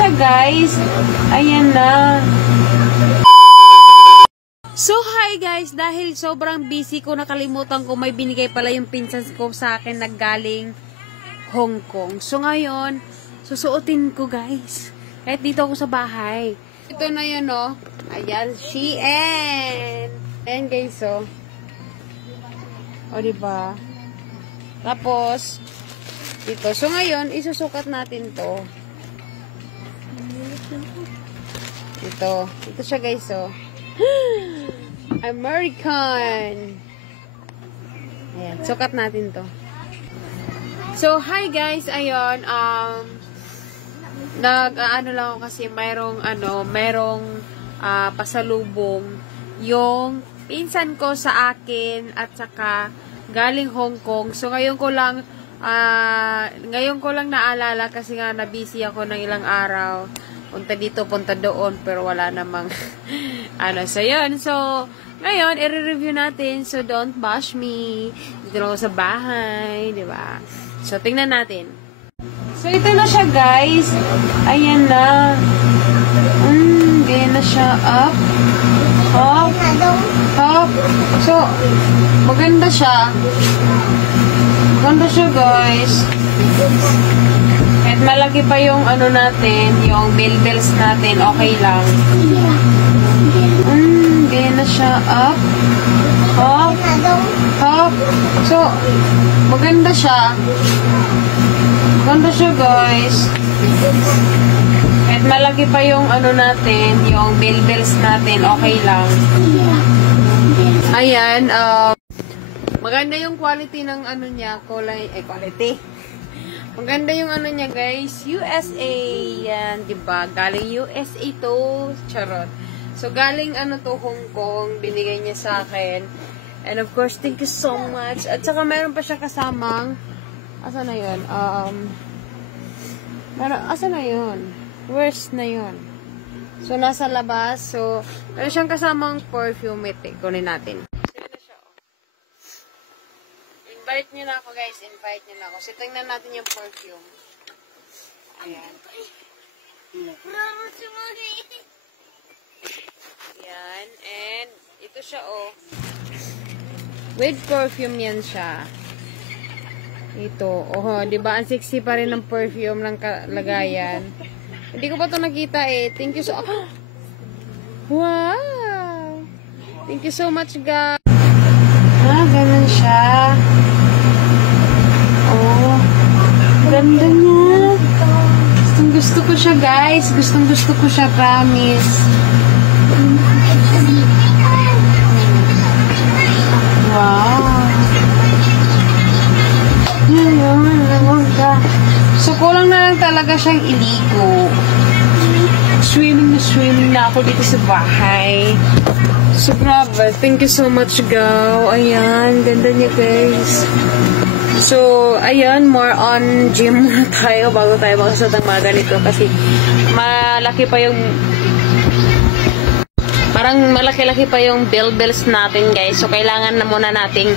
siya, guys. Ayan na. So, hi guys. Dahil sobrang busy ko, nakalimutan ko, may binigay pala yung pinsan ko sa akin na galing Hong Kong. So, ngayon, susuotin ko, guys. Kahit dito ako sa bahay. Ito na yun, oh. Ayan, Shein. Ayan, guys, oh. O, diba? Tapos, dito. So, ngayon, isusukat natin to. Ito. Ito siya, guys, oh. American. Ayan. Sukat natin to. So, hi, guys. Ayun, ano lang ako kasi mayroong pasalubong yung pinsan ko sa akin at saka galing Hong Kong. So, ngayon ko lang naalala kasi nga na-busy ako ng ilang araw. Punta dito, punta doon, pero wala namang so, yun. So, ngayon, i-review natin. So, don't bash me. Dito lang ako sa bahay, di ba? So, tingnan natin. So, ito na siya, guys. Ayan na. Ganyan na siya. Up. Up. Up. So, maganda siya. Maganda siya, guys. Kahit malaki pa yung ano natin, yung bells natin, okay lang. Ganyan na siya. Up. Up. Up. So, maganda siya. Maganda siya, guys. Kahit malaki pa yung ano natin, yung bells natin, okay lang. Ayan, maganda yung quality ng ano niya, quality. Maganda yung ano niya, guys. USA. Yan, diba? Galing USA to. Charot. So, galing ano to, Hong Kong. Binigay niya sa akin. And of course, thank you so much. At saka, meron pa siya kasamang, asa na yun? Asa na yun? Where's na yun? So, nasa labas. So, meron siyang kasamang perfume. Kunin natin. Invite nyo na ako, guys. Invite nyo na ako. So, tingnan natin yung perfume. Ayan. Ayan. And, ito siya, oh. With perfume yan siya. Ito. Oh, diba? Ang sexy pa rin ng perfume ng kalagayan. Hindi ko pa ito nakita, eh. Thank you so... Wow! Thank you so much, guys. Ganun siya. Oh, ganda niya. Gusto ko siya, guys. Gusto ko siya, promise. Wow. So, kulang na lang talaga siyang iligo. Swimming na ako dito sa bahay. So, grabe. Thank you so much, Gaw. Ayan. Ganda niya, guys. So, ayan. More on gym muna tayo bago tayo makasot ng mga ganito. Kasi, malaki pa yung parang malaki-laki pa yung bells natin, guys. So, kailangan na muna nating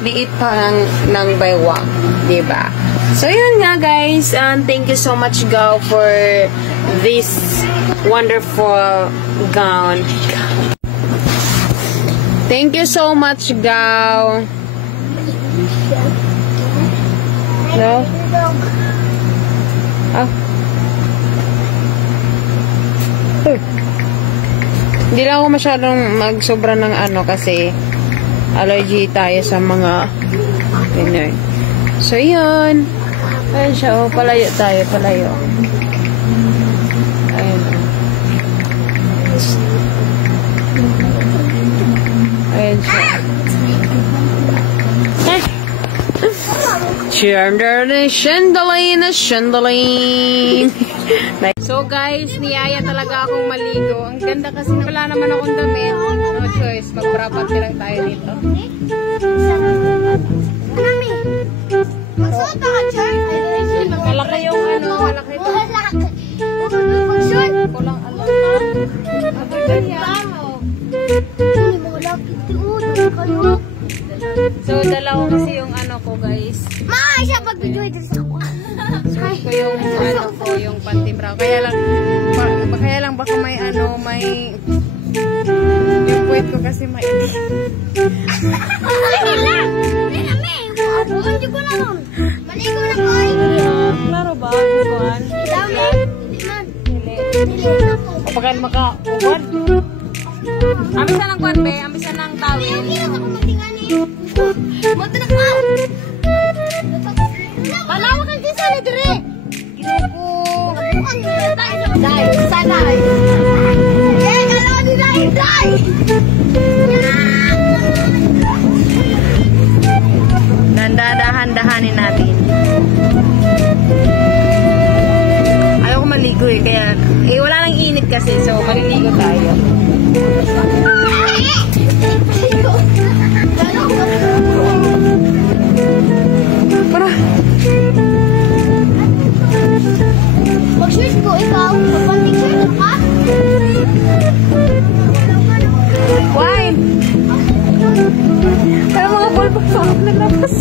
liit pa ng baywang. Diba? So, yun nga, guys. And thank you so much, Gaw, for this wonderful gown. Thank you so much, Gaw. No? Hindi lang ako masyadong magsobra ng ano kasi allergy tayo sa mga Pinoy. So, yun. Ayan siya. Oh, palayo tayo. Palayo. Ayan. Ayan siya. Shandaline. So, guys, niyaya talaga akong maligo. Ang ganda kasi wala naman akong damit. No choice. Mag-property lang tayo dito. Malaki yung ano, malaki ito. Kulang alam. So, dalawa kasi yung ano ko, guys. Ma, siya pag-video ito sa ako. So, ko yung ano ko, yung pantimbraw. Kaya lang baka may ano, may yung puwet ko kasi mainit. Klaro ba? Kuhan? O pagkaan maka-uwan? Ambisan ng kuhan, be. Ambisan ng tawin. Panawa kang kisali, dire! Ginuko! Dai! Sanay! Dai! Dahan-dahanin natin. Ayaw ko maligo eh, kaya wala nang init kasi, so maliligo tayo. Para mag-shirt ko, ikaw mag-shirt ka? Wine! Kaya mga ball pa naglabas.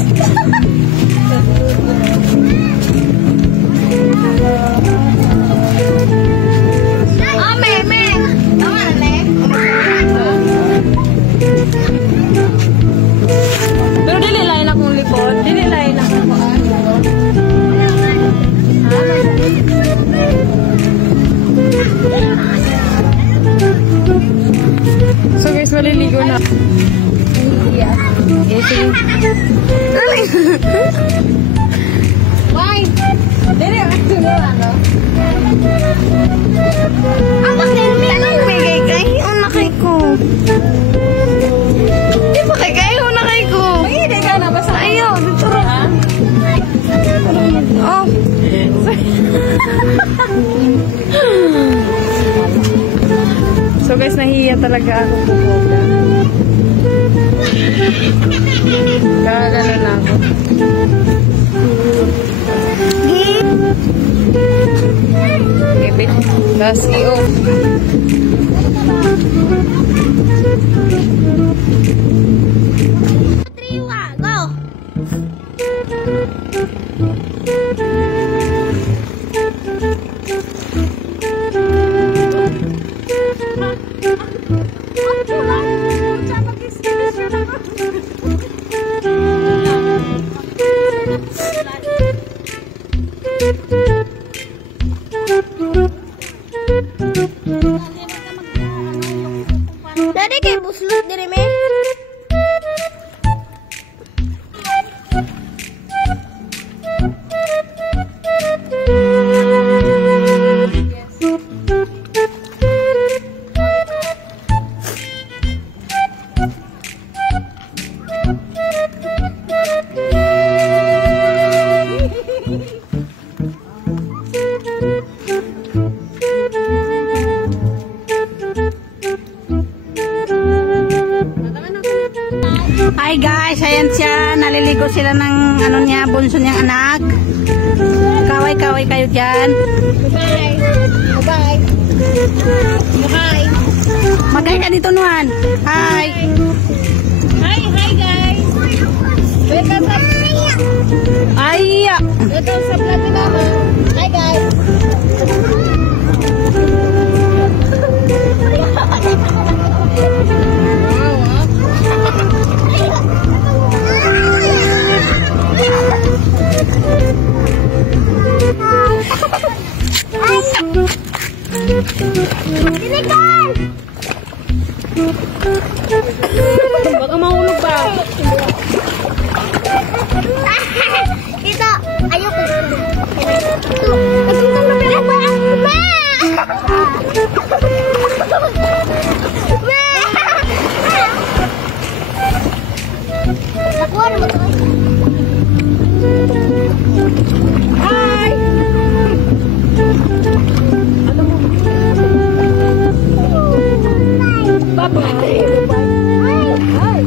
Meme! Tama na, ne? Pero dililain akong lipod. Dililain akong so guys, maliligo na. Sige. Why? Dili ako ano? Ang bigay kay una kay ko. Di ba kay una kay ko? Hindi ka na basta. Ayaw, dito ra. Oh. So guys, nahihiya talaga ako pupunta. Gagano na ako. Bibit. Tapos iyo. Triwa, go! Dadi kayak buslut diri me. Hi guys, ayan siya, naliligo sila ng ano niya, bunso niyang anak. Kaway-kaway kayo dyan. Bye. Bye. Bye. Mag-hi ka dito, Nuan. Hi. Hi guys. Welcome sa Ay. Welcome sa vlog ni Mama. Hi guys. Sinikan! Baka mahulog ba? Ito, ayoko. Ito, nagsuntang na pala ba? Ma! Nakuha na ba ito? Hi! Bye-bye. Hi.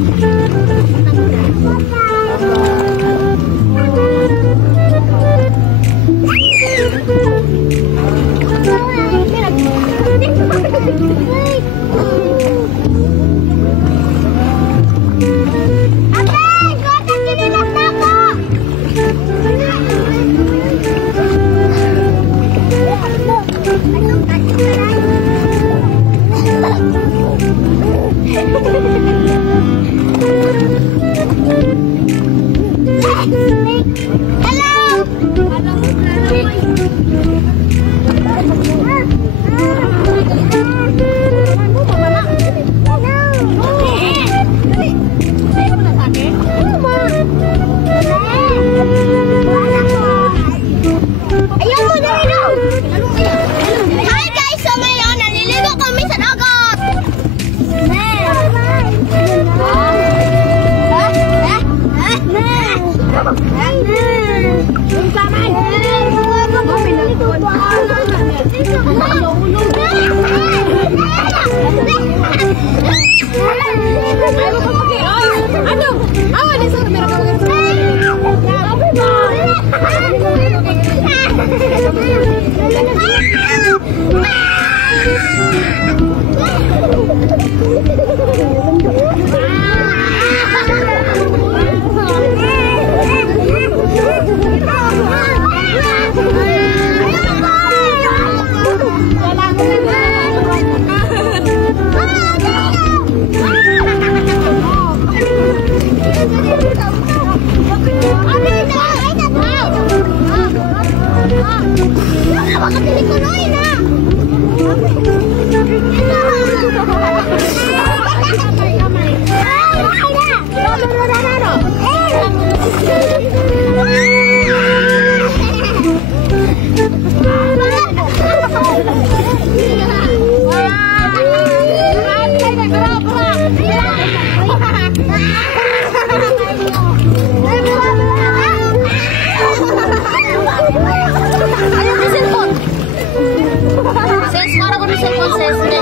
Sis, para ko ni cellphone, sis.